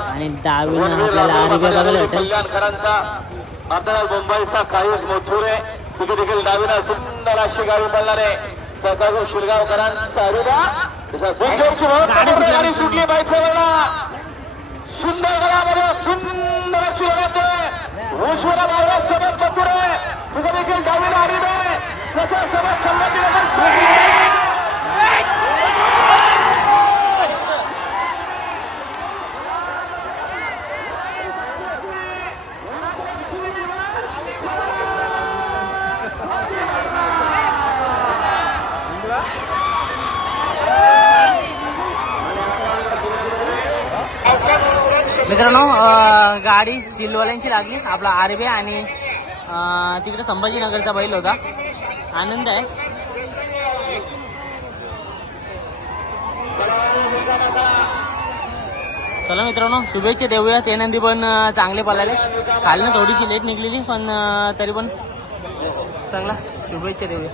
आणि डावीनं आपल्याला आरबी बघायला भेटेल. कल्याणकरांचा आपल्याला मुंबईचा काहीच मोठुरे. तिथे देखील डावीला सुंदर अशी गाडी पडणार आहे सकाळ शिरगावकरांचा गाडी सुटली. बायकोला सुंदर गळामध्ये सुंदर आहे. उज्ज्वल बाबा सोबत मित्रांनो गाडी सिलवाल्यांची लागली. आपला आरबी आणि तिकडे संभाजीनगरचा बैल होता. आनंद आहे. चला मित्रांनो शुभेच्छा देऊया. ते नंदी पण चांगले पळाले. खालनं थोडीशी लेट निघलेली पण तरी पण चांगला. शुभेच्छा देऊया.